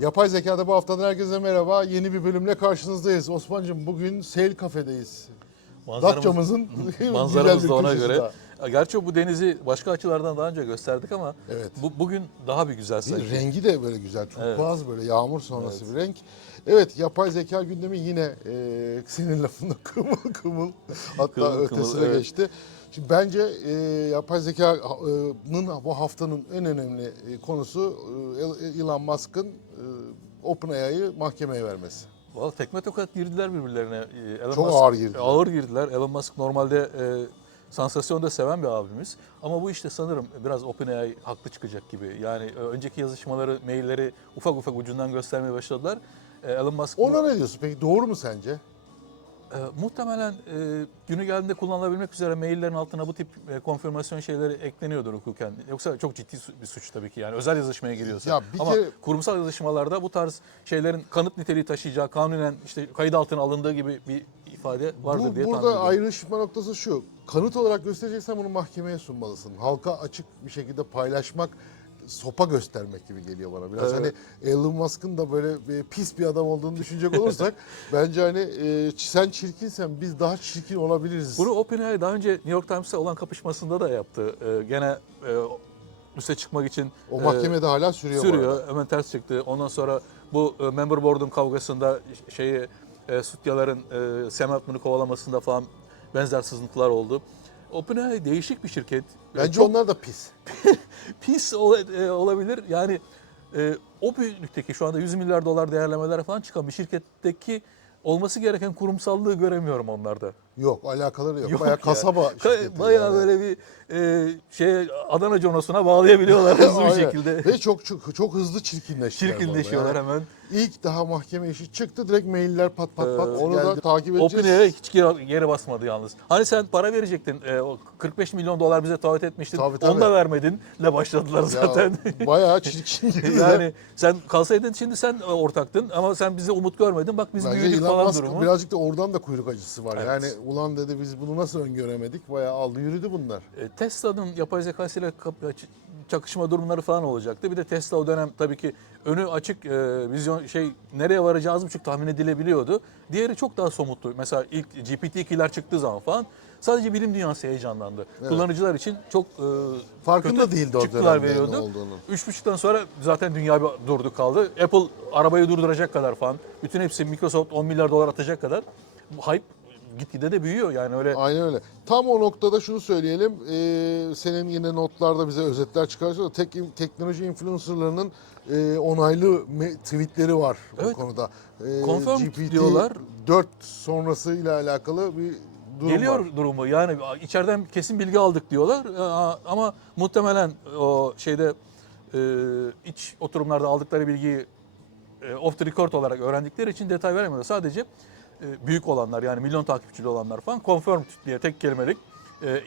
Yapay Zeka'da bu haftadan herkese merhaba. Yeni bir bölümle karşınızdayız. Osman'cığım bugün Sail Cafe'deyiz. Datça'mızın manzaramız da ona göre. daha. Gerçi bu denizi başka açılardan daha önce gösterdik ama Evet. bu, bugün daha bir güzel sanki. rengi de böyle güzel. Turkuaz böyle yağmur sonrası bir renk. Evet yapay zeka gündemi yine e, senin lafında kımıl kımıl hatta Kımıl kımıl, ötesine evet. geçti. Şimdi bence e, yapay zekanın bu haftanın en önemli e, konusu e, Elon Musk'ın e, OpenAI'yı mahkemeye vermesi. Valla tekme tokat girdiler birbirlerine. Elon Çok Musk- ağır girdiler. Ağır girdiler. Elon Musk normalde e, sansasyonu da seven bir abimiz. Ama bu işte sanırım biraz OpenAI haklı çıkacak gibi. Yani e, önceki yazışmaları, mailleri ufak ufak ucundan göstermeye başladılar. E, Elon Musk bu- Ona ne diyorsun peki doğru mu sence? E, muhtemelen e, günü geldiğinde kullanılabilmek üzere maillerin altına bu tip e, konfirmasyon şeyleri ekleniyordur hukuken. Yoksa çok ciddi su- bir suç tabii ki yani özel yazışmaya giriyorsa. Ya bir Ama kere- kurumsal yazışmalarda bu tarz şeylerin kanıt niteliği taşıyacağı, kanunen işte kayıt altına alındığı gibi bir ifade vardır Bu, diye tahmin burada ediyorum. ayrışma noktası şu. Kanıt olarak göstereceksen bunu mahkemeye sunmalısın. Halka açık bir şekilde paylaşmak sopa göstermek gibi geliyor bana. Biraz Evet. hani Elon Musk'ın da böyle bir pis bir adam olduğunu düşünecek olursak bence hani e, sen çirkinsen biz daha çirkin olabiliriz. Bunu OpenAI daha önce New York Times'ta olan kapışmasında da yaptı. E, gene e, üste çıkmak için o e, mahkemede hala sürüyor. Sürüyor. Hemen ters çıktı. Ondan sonra bu e, member board'un kavgasında şeyi e, Sutyaların e, Sam Altman'ı kovalamasında falan benzer sızıntılar oldu. OpenAI değişik bir şirket. E, Bence çok onlar da pis. pis e, olabilir. Yani e, o büyüklükteki şu anda 100 milyar dolar değerlemeler falan çıkan bir şirketteki olması gereken kurumsallığı göremiyorum onlarda. Yok alakaları yok. Yok Bayağı ya. kasaba Ka- Bayağı yani. böyle bir e, şey Adana conosuna bağlayabiliyorlar hızlı bir şekilde. Ve çok çok, çok hızlı arada. Çirkinleşiyorlar Yani hemen. İlk daha mahkeme işi çıktı direkt mailler pat pat pat. Ee, Onu da geldi. takip edeceğiz. OpenAI hiç geri, geri basmadı yalnız. Hani sen para verecektin, e, o 45 milyon dolar bize taahhüt etmiştin, Tabii, tabii. onu da vermedin le başladılar Ya, zaten. bayağı çirkin girdiler. yani sen kalsaydın şimdi sen ortaktın ama sen bize umut görmedin. Bak biz Bence büyüdük Elon falan Musk durumu. birazcık da oradan da kuyruk acısı var. Evet. Yani ulan dedi biz bunu nasıl öngöremedik? Bayağı aldı yürüdü bunlar. E, Tesla'nın yapay zekasıyla çakışma durumları falan olacaktı. Bir de Tesla o dönem tabii ki önü açık e, vizyon şey nereye varacağız buçuk tahmin edilebiliyordu. Diğeri çok daha somuttu. Mesela ilk GPT-2'ler çıktığı zaman falan sadece bilim dünyası heyecanlandı. Kullanıcılar için çok e, Farkında kötü değildi o çıktılar dönemde ne veriyordu. olduğunu. Üç buçuktan sonra zaten dünya bir durdu kaldı. Apple arabayı durduracak kadar falan. Bütün hepsi Microsoft 10 milyar dolar atacak kadar. Hype gitgide de büyüyor yani öyle. Aynen öyle. Tam o noktada şunu söyleyelim. Ee, senin yine notlarda bize özetler çıkarsa tek, teknoloji influencerlarının e, onaylı tweetleri var bu Evet. konuda. Ee, Confirmed diyorlar. 4 sonrasıyla alakalı bir durum Geliyor var. durumu yani içeriden kesin bilgi aldık diyorlar Ee, ama muhtemelen o şeyde e, iç oturumlarda aldıkları bilgiyi e, off the record olarak öğrendikleri için detay veremiyorlar. Sadece e, büyük olanlar yani milyon takipçili olanlar falan confirmed diye tek kelimelik e,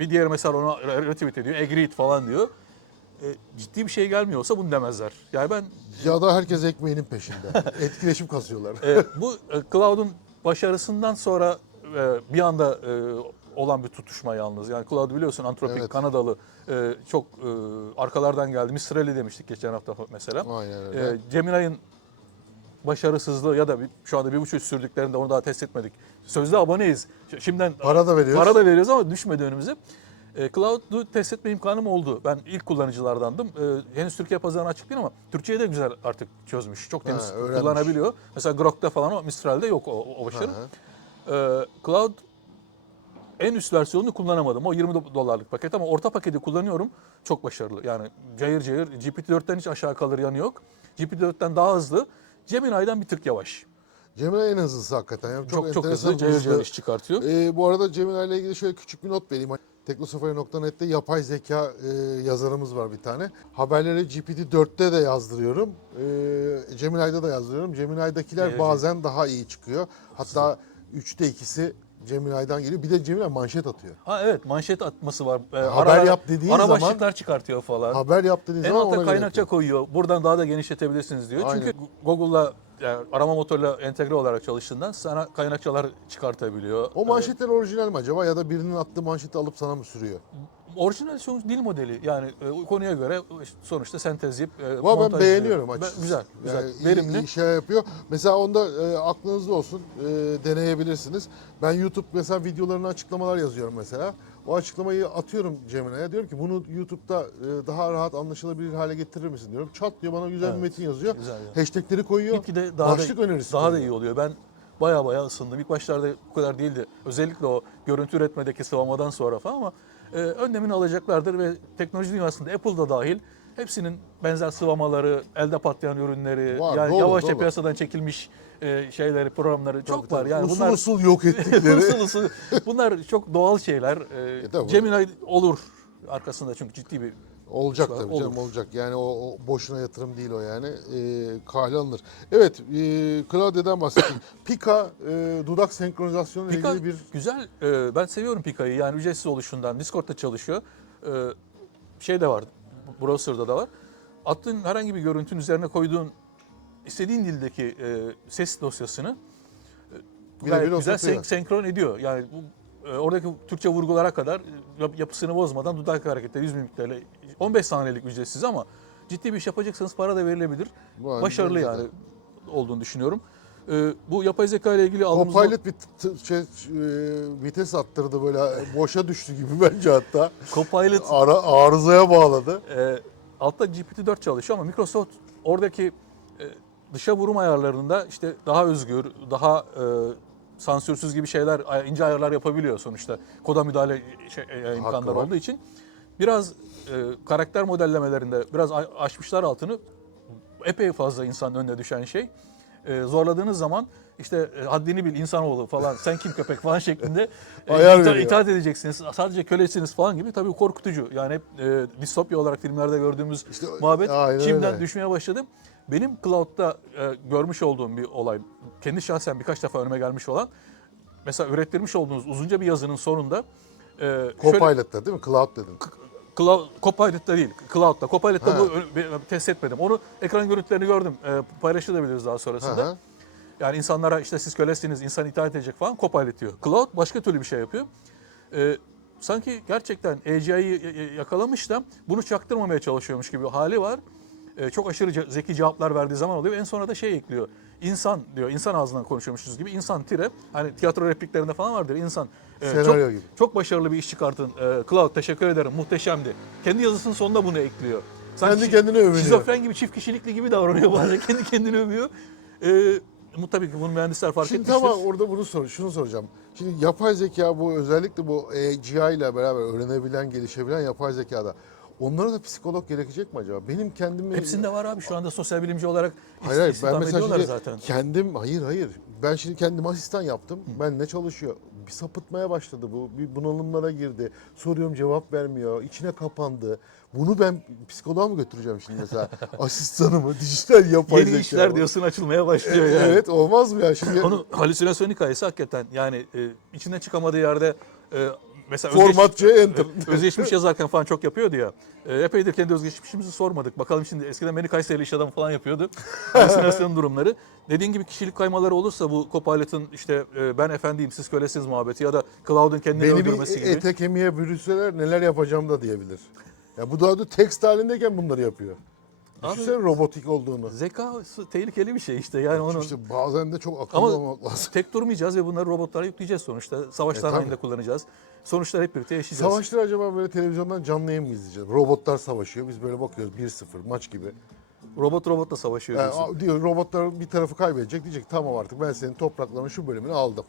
bir diğer mesela ona retweet ediyor, agreed falan diyor. E, ciddi bir şey gelmiyorsa bunu demezler. Yani ben Ya da herkes ekmeğinin peşinde. Etkileşim kasıyorlar. e, bu e, Cloud'un başarısından sonra e, bir anda e, olan bir tutuşma yalnız. Yani Cloud biliyorsun Antropik Evet. Kanadalı e, çok e, arkalardan geldi. Mistral demiştik geçen hafta mesela. Aynen öyle. E, Gemini'nin başarısızlığı ya da şu anda bir buçuk sürdüklerinde onu daha test etmedik. Sözde aboneyiz. Şimdiden Para da veriyoruz. Para da veriyoruz ama düşmedi önümüze. E, Cloud'u test etme imkanım oldu. Ben ilk kullanıcılardandım. E, henüz Türkiye pazarına açık değil ama Türkçe'ye de güzel artık çözmüş. Çok temiz Ha, öğrenmiş. kullanabiliyor. Mesela Grok'ta falan o Mistral'de yok o, o başarı. E, Cloud en üst versiyonunu kullanamadım. O 20 do- dolarlık paket ama orta paketi kullanıyorum. Çok başarılı. Yani cayır cayır. GPT-4'ten hiç aşağı kalır yanı yok. GPT-4'ten daha hızlı. Gemini'den bir tık yavaş. Gemini en hızlısı hakikaten. Yani Çok çok, enteresan hızlı cayır cayır iş çıkartıyor. Ee, bu arada Gemini ile ilgili şöyle küçük bir not vereyim. Teknosafari.net'te yapay zeka e, yazarımız var bir tane. Haberleri GPT-4'te de yazdırıyorum. E, Gemini'de de yazdırıyorum. Gemini'dakiler Evet. bazen daha iyi çıkıyor. Hatta 3'te ikisi Gemini'den geliyor. Bir de Gemini manşet atıyor. Ha evet manşet atması var. Ee, Haber ara ara- yap dediğin ara zaman- başlıklar çıkartıyor falan. Haber yap dediğin en zaman ona göre kaynakça yapıyor. koyuyor. Buradan daha da genişletebilirsiniz diyor. Aynen. Çünkü Google'la yani arama motoruyla entegre olarak çalıştığından sana kaynakçalar çıkartabiliyor. O manşetler orijinal mi acaba ya da birinin attığı manşeti alıp sana mı sürüyor? Orijinal sonuç dil modeli yani e, konuya göre sonuçta sentezleyip e, Ama ben beğeniyorum Ben- açıkçası. Güzel, güzel. Yani iyi- Verimli. iyi şey yapıyor. Mesela onda e, aklınızda olsun e, deneyebilirsiniz. Ben YouTube mesela videolarına açıklamalar yazıyorum mesela. O açıklamayı atıyorum Cemile'ye. Diyorum ki bunu YouTube'da e, daha rahat anlaşılabilir hale getirir misin diyorum. Çat diyor bana güzel bir Evet, metin yazıyor. güzel ya. Hashtagleri koyuyor. Gitgide daha Başlık da, önerisi daha da koyuyor. iyi oluyor. Ben baya baya ısındım. İlk başlarda bu kadar değildi. Özellikle o görüntü üretmedeki sıvamadan sonra falan ama e, önlemini alacaklardır ve teknoloji dünyasında Apple'da dahil hepsinin benzer sıvamaları, elde patlayan ürünleri, Var, yani dolu, yavaşça dolu. piyasadan çekilmiş e, şeyleri, programları çok Tabii, var. Yani usul bunlar usul yok ettikleri. usul usul. bunlar çok doğal şeyler. E, E. Gemini olur arkasında çünkü ciddi bir Olacak Olur. tabii canım olacak. Yani o, o boşuna yatırım değil o yani. E, kale alınır. Evet, e, Claudia'dan bahsettik. Pika e, dudak senkronizasyonu ile ilgili bir güzel. Ee, ben seviyorum Pika'yı. Yani ücretsiz oluşundan. Discord'da çalışıyor. Ee, şey de var. Browser'da da var. Attığın herhangi bir görüntünün üzerine koyduğun istediğin dildeki e, ses dosyasını e, gayet güzel sen- senkron ediyor. Yani bu, e, oradaki Türkçe vurgulara kadar e, yap- yapısını bozmadan dudak hareketleri, yüz mimiklerle 15 saniyelik ücretsiz ama ciddi bir iş yapacaksanız para da verilebilir. Bu Başarılı bence de. yani olduğunu düşünüyorum. Ee, bu yapay zeka ile ilgili aldığımız... Copilot bir t- şey, e, vites attırdı böyle boşa düştü gibi bence hatta. Copilot Ara, arızaya bağladı. e, altta GPT-4 çalışıyor ama Microsoft oradaki e, dışa vurum ayarlarında işte daha özgür, daha e, sansürsüz gibi şeyler, ince ayarlar yapabiliyor sonuçta. Koda müdahale şey, e, imkanları var. olduğu için. Biraz e, karakter modellemelerinde biraz aşmışlar altını. Epey fazla insan önüne düşen şey. E, zorladığınız zaman işte e, haddini bil insanoğlu falan sen kim köpek falan şeklinde e, Ayar ita- veriyor. itaat edeceksiniz. Sadece kölesiniz falan gibi tabii korkutucu. Yani hep e, distopya olarak filmlerde gördüğümüz İşte, muhabbet aynen şimdiden öyle. düşmeye başladı. Benim cloud'da e, görmüş olduğum bir olay, kendi şahsen birkaç defa önüme gelmiş olan, mesela ürettirmiş olduğunuz uzunca bir yazının sonunda e, Copilot'ta değil mi? Cloud dedim. Cloud, Copilot'ta değil, Cloud'da. Copilot'ta Ha. bu test etmedim. Onu ekran görüntülerini gördüm. E, paylaşılabiliriz daha sonrasında. hı. Yani insanlara işte siz kölesiniz, insan itaat edecek falan Copilot diyor. Cloud başka türlü bir şey yapıyor. Ee, sanki gerçekten AGI'yi yakalamış da bunu çaktırmamaya çalışıyormuş gibi hali var. Ee, çok aşırı zeki cevaplar verdiği zaman oluyor. En sonra da şey ekliyor. İnsan diyor, insan ağzından konuşuyormuşuz gibi. İnsan tire, hani tiyatro repliklerinde falan vardır. İnsan e, Senaryo çok, gibi. çok başarılı bir iş çıkartın. Ee, Cloud teşekkür ederim, muhteşemdi. Kendi yazısının sonunda bunu ekliyor. Sanki Kendi kendine övünüyor. Şizofren gibi çift kişilikli gibi davranıyor bazen. Kendi kendini övüyor. Ee, bu tabii ki bunu mühendisler fark Şimdi etmiştir. tamam orada bunu sor, şunu soracağım. Şimdi yapay zeka bu özellikle bu AGI ile beraber öğrenebilen, gelişebilen yapay zekada onlara da psikolog gerekecek mi acaba? Benim kendimi Hepsinde var abi şu anda sosyal bilimci olarak Hayır hayır ben mesela şimdi zaten. kendim hayır hayır ben şimdi kendim asistan yaptım. Ben ne çalışıyor? Bir sapıtmaya başladı bu. Bir bunalımlara girdi. Soruyorum cevap vermiyor. içine kapandı. Bunu ben psikoloğa mı götüreceğim şimdi mesela? Asistanımı, dijital yapay Yeni işler diyorsun açılmaya başlıyor yani. Evet olmaz mı ya şimdi? Onun halüsinasyon hikayesi hakikaten yani e, içinden çıkamadığı yerde e, mesela Formatçı enter. özgeç- özgeçmiş yazarken falan çok yapıyordu ya. E, epeydir kendi özgeçmişimizi sormadık. Bakalım şimdi eskiden beni Kayseri iş adamı falan yapıyordu. Halüsinasyon durumları. Dediğin gibi kişilik kaymaları olursa bu Copilot'ın işte e, ben efendiyim siz kölesiniz muhabbeti ya da Cloud'un kendini Beni öldürmesi gibi. ete kemiğe bürüseler neler yapacağım da diyebilir. Ya bu daha da tekst halindeyken bunları yapıyor. Düşünsene robotik olduğunu. Zekası tehlikeli bir şey işte yani onun İşte bazen de çok akıllı Ama olmak lazım. tek durmayacağız ve bunları robotlara yükleyeceğiz sonuçta. Savaş E, tabii. kullanacağız. Sonuçlar hep birlikte yaşayacağız. Savaşları acaba böyle televizyondan canlı yayın mı izleyeceğiz? Robotlar savaşıyor. Biz böyle bakıyoruz 1-0 maç gibi. Robot robotla savaşıyor Yani, diyorsun. a- diyor robotlar bir tarafı kaybedecek. Diyecek tamam artık ben senin topraklarının şu bölümünü aldım.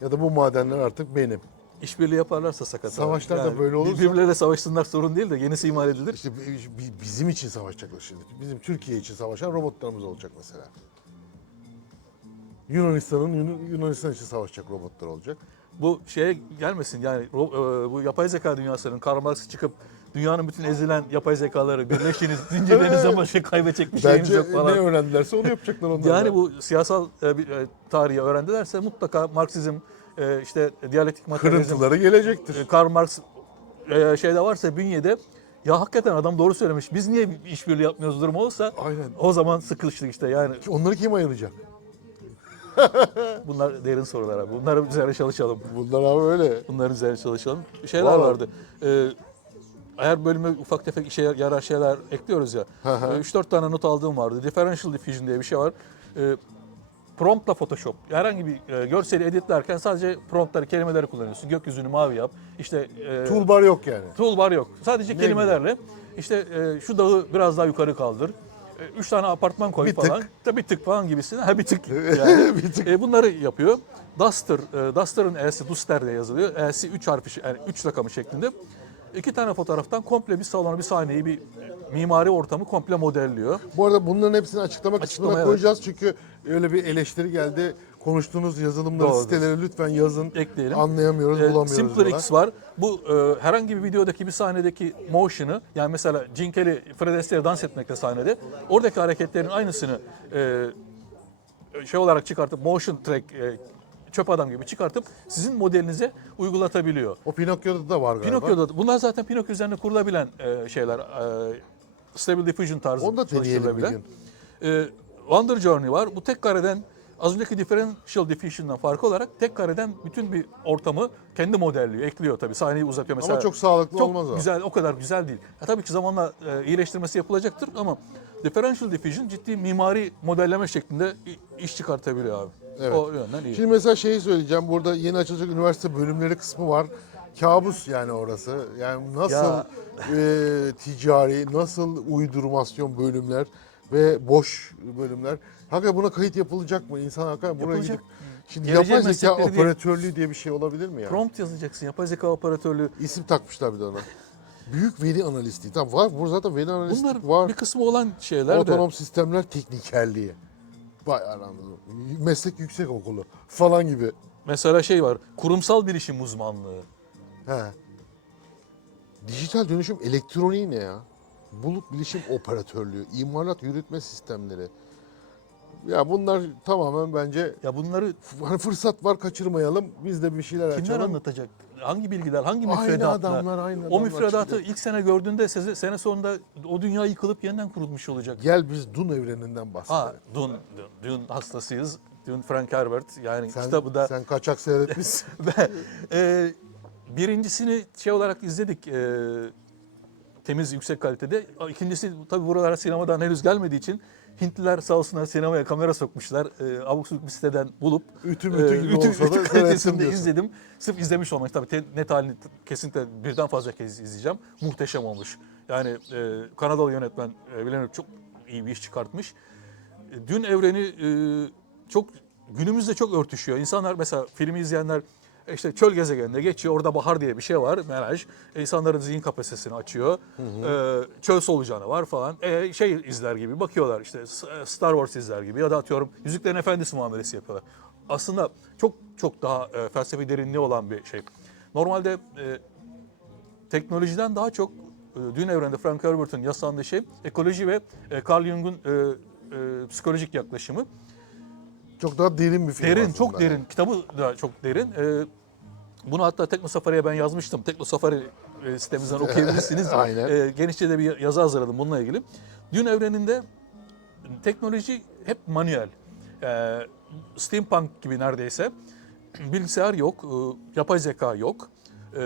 Ya da bu madenler artık benim. İşbirliği yaparlarsa sakat. Savaşlar da böyle olursa- Birbirleriyle savaşsınlar sorun değil de yenisi imal edilir. İşte bi- bizim için savaşacaklar şimdi. Bizim Türkiye için savaşan robotlarımız olacak mesela. Yunanistan'ın Yun- Yunanistan için savaşacak robotlar olacak. Bu şeye gelmesin yani e, bu yapay zeka dünyasının Karl Marx çıkıp dünyanın bütün ezilen yapay zekaları birleştiğiniz zincirlerinizden başka kaybedecek bir şeyiniz Bence yok ne falan. öğrendilerse onu yapacaklar onlar. Yani bu siyasal e, bir, e, tarihi öğrendilerse mutlaka Marksizm, e, işte diyalektik materyalizm, kırıntıları gelecektir. e, Karl Marx e, şeyde varsa bünyede ya hakikaten adam doğru söylemiş. Biz niye bir işbirliği yapmıyoruz durumu olsa Aynen. o zaman sıkıştık işte. Yani Onları kim ayıracak? bunlar derin sorular abi. Bunların üzerine çalışalım. Bunlar abi öyle. Bunların üzerine çalışalım. Şeyler Vallahi. vardı. Ee, eğer bölüme ufak tefek işe yarar şeyler ekliyoruz ya. Hı hı. 3-4 tane not aldığım vardı. Differential diffusion diye bir şey var. E, promptla Photoshop. Herhangi bir e, görseli editlerken sadece promptları, kelimeleri kullanıyorsun. Gökyüzünü mavi yap. İşte e, Toolbar yok yani. toolbar yok. Sadece kelimelerle işte e, şu dağı biraz daha yukarı kaldır. E, üç tane apartman koy Bir falan. tık. Tabii tık falan gibisine. Ha bir tık. Yani. bir tık. E, bunları yapıyor. Duster, e, Duster'ın E'si Duster diye yazılıyor. E'si 3 harfi, yani 3 rakamı şeklinde. İki tane fotoğraftan komple bir salonu, bir sahneyi, bir mimari ortamı komple modelliyor. Bu arada bunların hepsini açıklama kısmına Açıklama, evet. koyacağız çünkü öyle bir eleştiri geldi. Konuştuğunuz yazılımları, Doğrudur. siteleri lütfen yazın. Ekleyelim. Anlayamıyoruz, E, bulamıyoruz. Simpler diyorlar. X var. Bu e, herhangi bir videodaki bir sahnedeki motion'ı yani mesela Kelly Fred Astaire dans etmekte sahnede oradaki hareketlerin aynısını e, şey olarak çıkartıp motion track e, çöp adam gibi çıkartıp sizin modelinize uygulatabiliyor. O Pinokyo'da da var galiba. Pinokyo'da bunlar zaten Pinokyo üzerine kurulabilen e, şeyler. E, Stable Diffusion tarzı Onu da deneyelim bir gün. E, Wonder Journey var. Bu tek kareden az önceki Differential Diffusion'dan farkı olarak tek kareden bütün bir ortamı kendi modelliyor, ekliyor tabii. Sahneyi uzatıyor mesela. Ama çok sağlıklı çok olmaz o. güzel, o kadar güzel değil. Ya tabii ki zamanla e, iyileştirmesi yapılacaktır ama Differential Diffusion ciddi mimari modelleme şeklinde iş çıkartabiliyor abi. Evet. O yönden iyi. Şimdi mesela şeyi söyleyeceğim. Burada yeni açılacak üniversite bölümleri kısmı var. Kabus yani orası. Yani nasıl Ya. e, ticari, nasıl uydurmasyon bölümler ve boş bölümler. Hakikaten buna kayıt yapılacak mı? İnsan hakikaten buraya Yapılacak. gidip... Şimdi Geleceğin yapay zeka meslekleri değil. operatörlüğü diye bir şey olabilir mi ya? Prompt yazacaksın, yapay zeka operatörlüğü. İsim takmışlar bir de ona. Büyük veri analisti. Tamam var. Burada zaten veri analisti Bunlar var. bir kısmı olan şeyler de. Otonom sistemler teknikerliği. Vay anam. Meslek yüksek okulu falan gibi. Mesela şey var, kurumsal bilişim uzmanlığı. He. Dijital dönüşüm elektroniği ne ya? Bulut bilişim operatörlüğü, imalat yürütme sistemleri. Ya bunlar tamamen bence Ya bunları hani fırsat var kaçırmayalım. Biz de bir şeyler kimler açalım. anlatacak? Hangi bilgiler, hangi Aynı müfredatlar? adamlar, aynı O adamlar müfredatı çıkacak. ilk sene gördüğünde seze- sene sonunda o dünya yıkılıp yeniden kurulmuş olacak. Gel biz Dun evreninden bahsedelim. Ha, Dune, Dune hastasıyız. Dune Frank Herbert yani sen, kitabı da sen kaçak seyretmişsin. ve e, birincisini şey olarak izledik e, temiz yüksek kalitede. İkincisi tabii buralara sinemadan henüz gelmediği için Hintliler sağ olsunlar sinemaya kamera sokmuşlar. E, abuk subuk bir siteden bulup Ütü mütü gibi olsa da kalitesinde izledim. Sırf izlemiş olmak tabii te- net halini kesinlikle birden fazla kez izleyeceğim. Muhteşem olmuş. Yani e, Kanadalı yönetmen e, Villeneuve çok iyi bir iş çıkartmış. E, Dün evreni e, çok günümüzde çok örtüşüyor. İnsanlar mesela filmi izleyenler e, işte çöl gezegeninde geçiyor. Orada bahar diye bir şey var. Menaj. E, insanların zihin kapasitesini açıyor. E, çöl solucanı var falan. E, şey izler gibi bakıyorlar. işte S- Star Wars izler gibi ya da atıyorum Yüzüklerin Efendisi muamelesi yapıyorlar. Aslında çok çok daha e, felsefi derinliği olan bir şey. Normalde e, teknolojiden daha çok e, dün evrende Frank Herbert'ın yaslandığı şey ekoloji ve e, Carl Jung'un e, e, psikolojik yaklaşımı. Çok daha derin bir film Derin, aslında. çok derin. Kitabı da çok derin. E, bunu hatta Tekno Safari'ye ben yazmıştım. Tekno Safari e, sitemizden okuyabilirsiniz. Aynen. E, genişçe de bir yazı hazırladım bununla ilgili. Dün evreninde teknoloji hep manuel. E, steampunk gibi neredeyse. Bilgisayar yok, e, yapay zeka yok, e,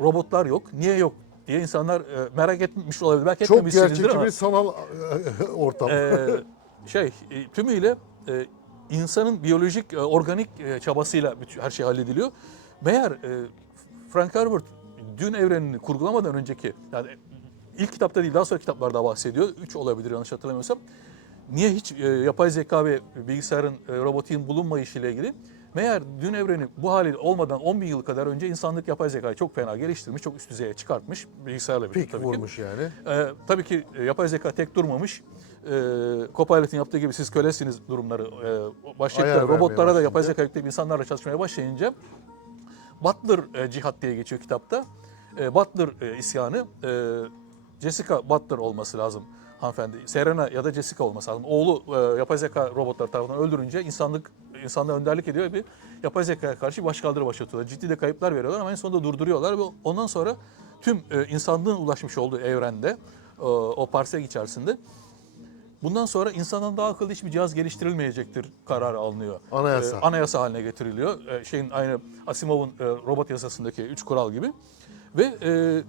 robotlar yok. Niye yok diye insanlar e, merak etmiş olabilir. Belki Çok etmemişsinizdir gerçekçi ama. bir sanal e, ortam. Ee, şey e, tümüyle e, insanın biyolojik e, organik e, çabasıyla her şey hallediliyor. Meğer e, Frank Herbert dün evrenini kurgulamadan önceki yani ilk kitapta değil daha sonra kitaplarda bahsediyor. Üç olabilir yanlış hatırlamıyorsam. Niye hiç yapay zeka ve bilgisayarın robotiğin bulunmayışı ile ilgili Meğer dün evreni bu hali olmadan 10 bin yıl kadar önce insanlık yapay zekayı çok fena geliştirmiş, çok üst düzeye çıkartmış bilgisayarla birlikte tabii ki. vurmuş yani. Ee, tabii ki yapay zeka tek durmamış. Ee, Copilot'ın yaptığı gibi siz kölesiniz durumları e, başlayıp da robotlara da yapay zeka yükleyip insanlarla çalışmaya başlayınca Butler e, cihat diye geçiyor kitapta. E, Butler e, isyanı e, Jessica Butler olması lazım hanımefendi. Serena ya da Jessica olması lazım. Oğlu e, yapay zeka robotlar tarafından öldürünce insanlık insanlığa önderlik ediyor ve bir yapay zekaya karşı başkaldırı başlatıyorlar. Ciddi de kayıplar veriyorlar ama en sonunda durduruyorlar ve ondan sonra tüm e, insanlığın ulaşmış olduğu evrende o, o parsek içerisinde bundan sonra insandan daha akıllı hiçbir cihaz geliştirilmeyecektir kararı alınıyor. Anayasa. E, anayasa haline getiriliyor. E, şeyin aynı Asimov'un e, robot yasasındaki üç kural gibi. Ve e,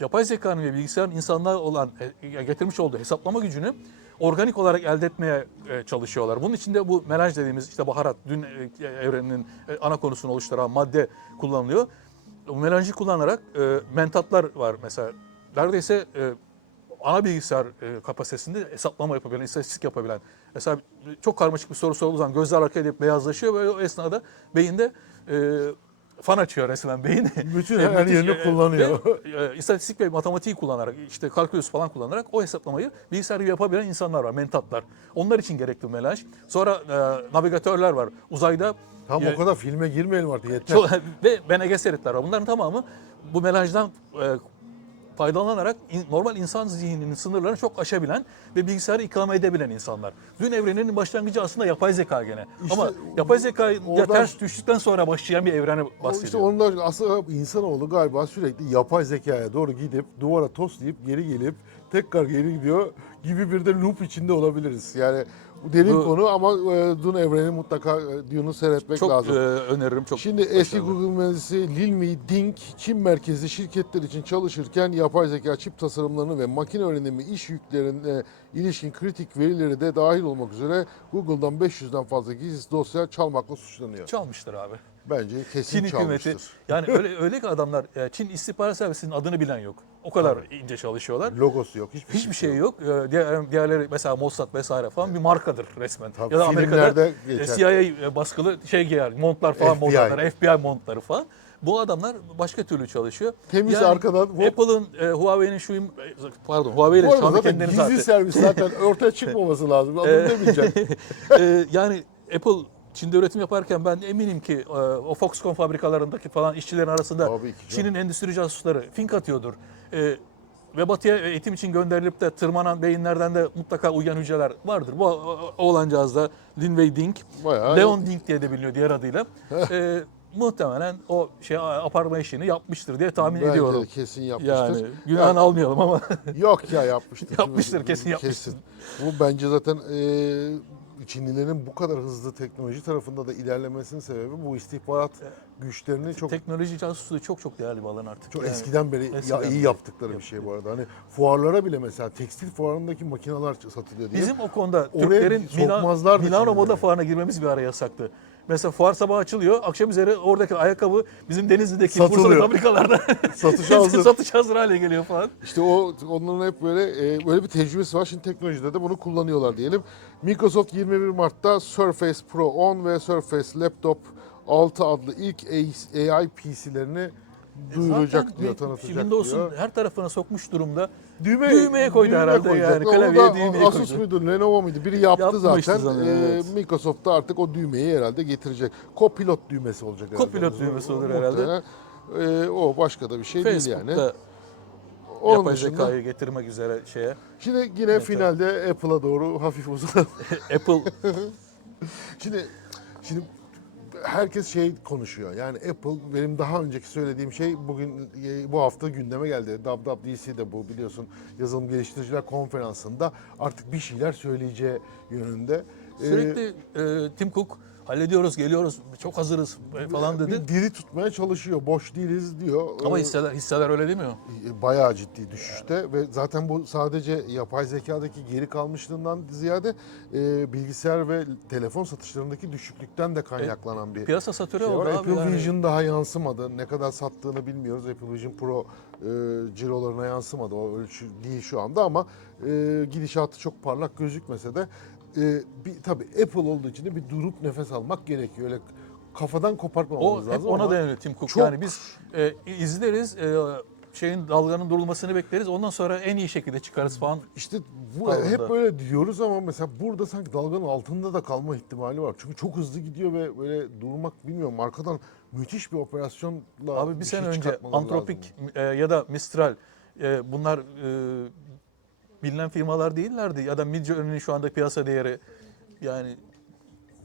yapay zekanın ve bilgisayarın insanlığa olan e, getirmiş olduğu hesaplama gücünü organik olarak elde etmeye e, çalışıyorlar. Bunun içinde bu melaj dediğimiz işte baharat, dün e, evreninin e, ana konusunu oluşturan madde kullanılıyor. Bu melajı kullanarak e, mentatlar var mesela. Neredeyse e, ana bilgisayar e, kapasitesinde hesaplama yapabilen, istatistik yapabilen. Mesela çok karmaşık bir soru sorulduğu zaman gözler hareket edip beyazlaşıyor ve o esnada beyinde e, fan açıyor resmen beyin. Bütün her müthiş- yerini e, kullanıyor. Ve, e, istatistik ve matematiği kullanarak, işte kalkülüs falan kullanarak o hesaplamayı bilgisayar gibi yapabilen insanlar var, mentatlar. Onlar için gerekli melaj. Sonra e, navigatörler var. Uzayda Tam e, o kadar filme girmeyelim artık yeter. çok- ve Bene Gesseritler var. Bunların tamamı bu melajdan e, faydalanarak in- normal insan zihninin sınırlarını çok aşabilen ve bilgisayarı ikame edebilen insanlar. Dün evreninin başlangıcı aslında yapay zeka gene. İşte Ama yapay zeka oradan- ters düştükten sonra başlayan bir evreni O bahsediyor. İşte onda aslında insanoğlu galiba sürekli yapay zekaya doğru gidip duvara toslayıp geri gelip tekrar geri gidiyor gibi bir de loop içinde olabiliriz. Yani derin Bu- konu ama e, Dune evreni mutlaka e, Dune'u seyretmek çok lazım. e, öneririm. Çok Şimdi eski başarılı. Google mühendisi Lilmi Ding, Çin merkezli şirketler için çalışırken yapay zeka çip tasarımlarını ve makine öğrenimi iş yüklerine ilişkin kritik verileri de dahil olmak üzere Google'dan 500'den fazla gizli dosya çalmakla suçlanıyor. çalmıştır abi. Bence kesin Çin hükümeti çalmıştır. yani öyle öyle ki adamlar e, Çin istihbarat servisinin adını bilen yok. O kadar ince çalışıyorlar. Logosu yok. Hiçbir, Hiçbir şey yok. Ee, Diğer, diğerleri mesela Mossad vesaire falan bir markadır resmen. Tabii, ya da Amerika'da filmlerde e, geçer. CIA baskılı şey giyer, montlar falan FBI. montlar, FBI montları falan. Bu adamlar başka türlü çalışıyor. Temiz arkadan hop. Apple'ın, e, Huawei'nin şu im- e, pardon Huawei ile Bu arada Xiaomi zaten gizli zaten. servis zaten ortaya çıkmaması lazım. Adını demeyeceğim. E, yani Apple Çin'de üretim yaparken ben eminim ki e, o Foxconn fabrikalarındaki falan işçilerin arasında. Çin'in endüstri casusları fink atıyordur. E, ve batıya eğitim için gönderilip de tırmanan beyinlerden de mutlaka uyuyan hücreler vardır. Bu oğlancağız da Lin Wei Ding, Bayağı- Leon Ding diye de biliniyor diğer adıyla. e, muhtemelen o şey aparma işini yapmıştır diye tahmin Bence ediyorum. de kesin yapmıştır. Yani günahını almayalım ama Yok ya yapmıştır. Yapmıştır, kesin yapmıştır. Bu bence zaten e, Çinlilerin bu kadar hızlı teknoloji tarafında da ilerlemesinin sebebi bu istihbarat güçlerini çok teknoloji casusluğu çok çok değerli bir alan artık. çok Yani eskiden beri ya, eskiden iyi beri yaptıkları bir şey bu arada. Hani fuarlara bile mesela tekstil fuarındaki makineler satılıyor diye. Bizim o konuda Oraya Türklerin Mila- sokmazlardı Milano şimdi Moda. Fuarı'na girmemiz bir ara yasaktı. Mesela fuar sabah açılıyor. Akşam üzeri oradaki ayakkabı bizim Denizli'deki Satılıyor. Bursa'da fabrikalarda Satışa hazır. satış hazır hale geliyor falan. İşte o onların hep böyle e, böyle bir tecrübesi var. Şimdi teknolojide de bunu kullanıyorlar diyelim. Microsoft 21 Mart'ta Surface Pro 10 ve Surface Laptop 6 adlı ilk AI PC'lerini duyuracak Zaten diyor, tanıtacak Windows'un diyor. her tarafına sokmuş durumda. Düğme, düğmeye koydu herhalde koyacak. yani, klavyeye da düğmeyi Asus koydu. muydu, Lenovo muydu? Biri yaptı Yapmıştı zaten. sanırım, Ee, evet. Microsoft da artık o düğmeyi herhalde getirecek. Copilot düğmesi olacak herhalde. Copilot düğmesi olur herhalde. Ee, o başka da bir şey değil yani. Facebook'ta Onun yapay dışında- zekayı getirmek üzere şeye. Şimdi yine finalde Apple'a doğru hafif uzanalım. Apple Şimdi şimdi herkes şey konuşuyor. Yani Apple benim daha önceki söylediğim şey bugün e, bu hafta gündeme geldi. WWDC'de bu biliyorsun yazılım geliştiriciler konferansında artık bir şeyler söyleyeceği yönünde. Ee, sürekli e, Tim Cook hallediyoruz, geliyoruz, çok hazırız falan dedi. bir diri tutmaya çalışıyor. Boş değiliz diyor. Ama hisseler, hisseler öyle değil mi o? bayağı ciddi düşüşte ve zaten bu sadece yapay zekadaki geri kalmışlığından ziyade e, bilgisayar ve telefon satışlarındaki düşüklükten de kaynaklanan bir Piyasa satüre şey oldu abi. Apple yani. Vision daha yansımadı. Ne kadar sattığını bilmiyoruz. Apple Vision Pro e, cirolarına yansımadı. O ölçü değil şu anda ama e, gidişatı çok parlak gözükmese de e, bir, tabii Apple olduğu için de bir durup nefes almak gerekiyor. Öyle kafadan O kopartmamamız hep lazım ona ama dayanıyor Tim Cook. çok- Yani biz e, izleriz, e, şeyin dalganın durulmasını bekleriz. Ondan sonra en iyi şekilde çıkarız falan. İşte bu Tavrında. hep böyle diyoruz ama mesela burada sanki dalganın altında da kalma ihtimali var. Çünkü çok hızlı gidiyor ve böyle durmak bilmiyorum arkadan müthiş bir operasyonla Abi bir bir sene şey önce Antropik lazım. e, ya da Mistral e, bunlar e, bilinen firmalar değillerdi. Ya da Midjourney'nin şu anda piyasa değeri yani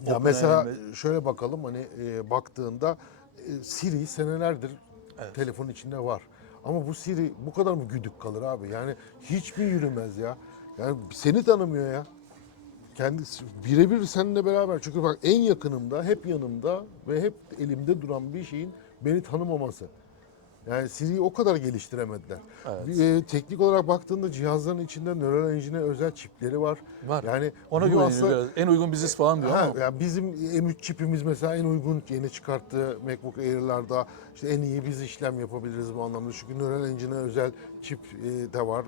Ya mesela ve- şöyle bakalım hani e, baktığında e, Siri senelerdir Evet. telefonun içinde var. Ama bu Siri bu kadar mı güdük kalır abi? Yani hiç mi yürümez ya? Yani seni tanımıyor ya. Kendisi birebir seninle beraber. Çünkü bak en yakınımda, hep yanımda ve hep elimde duran bir şeyin beni tanımaması. Yani Siri'yi o kadar geliştiremediler. Evet. Bir, e, teknik olarak baktığında cihazların içinde nöral engine özel çipleri var. Var. Yani Ona bu güveniyor aslında- biraz. En uygun biziz falan diyor Ha, ama. yani bizim M3 çipimiz mesela en uygun yeni çıkarttığı MacBook Air'larda işte en iyi biz işlem yapabiliriz bu anlamda. Çünkü Neural Engine'e özel çip e, de var.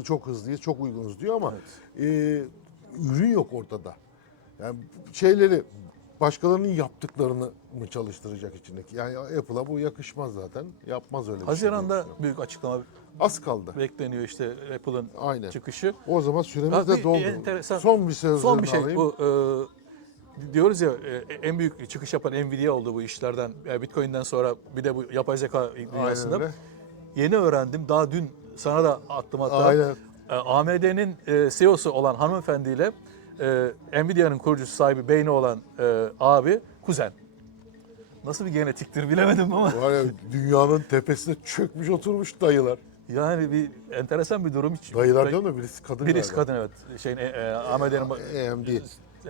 E, çok hızlıyız, çok uygunuz diyor ama e, ürün yok ortada. Yani şeyleri başkalarının yaptıklarını mı çalıştıracak içindeki? Yani Apple'a bu yakışmaz zaten. Yapmaz öyle bir şey. Haziran'da büyük açıklama az kaldı. bekleniyor işte Apple'ın Aynen. çıkışı. O zaman süremiz de doldu. enteresan- Son bir söz Son bir şey alayım. bu e, diyoruz ya e, en büyük çıkış yapan Nvidia oldu bu işlerden. E, Bitcoin'den sonra bir de bu yapay zeka Aynen dünyasında. öyle. Yeni öğrendim. Daha dün sana da attım hatta. Aynen. E, AMD'nin e, CEO'su olan hanımefendiyle e, Nvidia'nın kurucusu sahibi beyni olan e, abi kuzen. Nasıl bir genetiktir bilemedim ama. Var ya dünyanın tepesine çökmüş oturmuş dayılar. Yani bir enteresan bir durum. Hiç, Dayılar diyorum da birisi kadın Birisi galiba. kadın evet. Şeyin, e, e, AMD'nin AMD.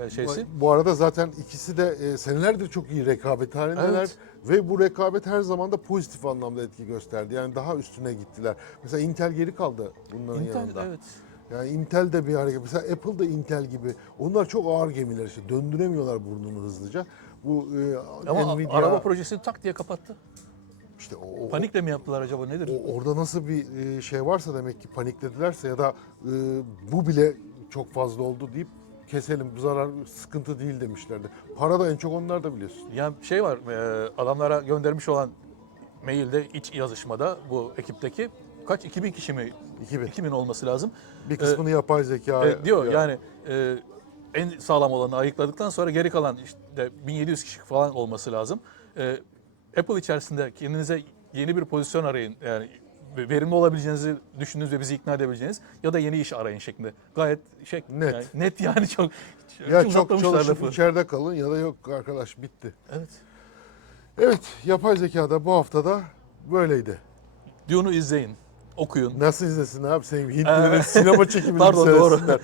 e, şeysi. Bu arada zaten ikisi de e, senelerdir çok iyi rekabet halindeler. Evet. Ve bu rekabet her zaman da pozitif anlamda etki gösterdi. Yani daha üstüne gittiler. Mesela Intel geri kaldı bunların Intel, yanında. evet. Yani Intel de bir hareket. Mesela Apple da Intel gibi. Onlar çok ağır gemiler işte. Döndüremiyorlar burnunu hızlıca. Bu e, Ama Nvidia araba projesini tak diye kapattı. işte o, o- Panikle mi yaptılar acaba nedir? o- orada nasıl bir e, şey varsa demek ki panikledilerse ya da e, bu bile çok fazla oldu deyip keselim bu zarar sıkıntı değil demişlerdi. Para da en çok onlar da biliyorsun. Ya şey var e, adamlara göndermiş olan mailde iç yazışmada bu ekipteki kaç 2000 kişi mi? 2000. olması lazım. Bir kısmını yapay zeka E, diyor ya- yani e, en sağlam olanı ayıkladıktan sonra geri kalan işte 1700 kişi falan olması lazım. E, Apple içerisinde kendinize yeni bir pozisyon arayın. Yani verimli olabileceğinizi düşündüğünüz ve bizi ikna edebileceğiniz ya da yeni iş arayın şeklinde. Gayet şey Net. yani net yani çok ya çok çalışıp lafı. içeride kalın ya da yok arkadaş bitti. Evet. Evet yapay zekada bu haftada böyleydi. Dune'u izleyin, okuyun. Nasıl izlesin abi senin Hintlilerin Ee, sinema çekimini Pardon, doğru.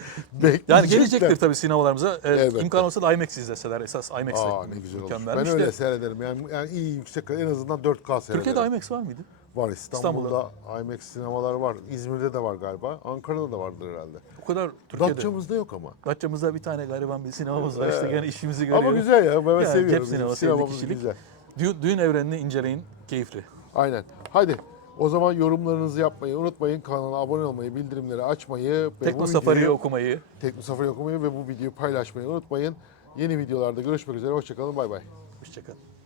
Yani gelecektir tabii sinemalarımıza. Ee, Elbette. imkan olsa da IMAX izleseler. Esas IMAX'te Aa ne güzel olmuş. Ben öyle seyrederim. Yani, yani iyi yüksek en azından 4K seyrederim. Türkiye'de IMAX var mıydı? Var İstanbul'da, IMAX sinemalar var. İzmir'de de var galiba. Ankara'da da vardır herhalde. O kadar Türkiye'de. Datça'mızda yok ama. Datça'mızda bir tane gariban bir sinemamız var. İşte gene işimizi görüyor. Ama güzel ya. Ben Yani seviyorum. cep sineması, sinemamız güzel. Düğün, düğün evrenini inceleyin. Keyifli. Aynen. Hadi. O zaman yorumlarınızı yapmayı unutmayın. Kanala abone olmayı, bildirimleri açmayı Tekno Safari'yi okumayı. Tekno Safari okumayı ve bu videoyu paylaşmayı unutmayın. Yeni videolarda görüşmek üzere. Hoşçakalın. Bay bay. Hoşçakalın.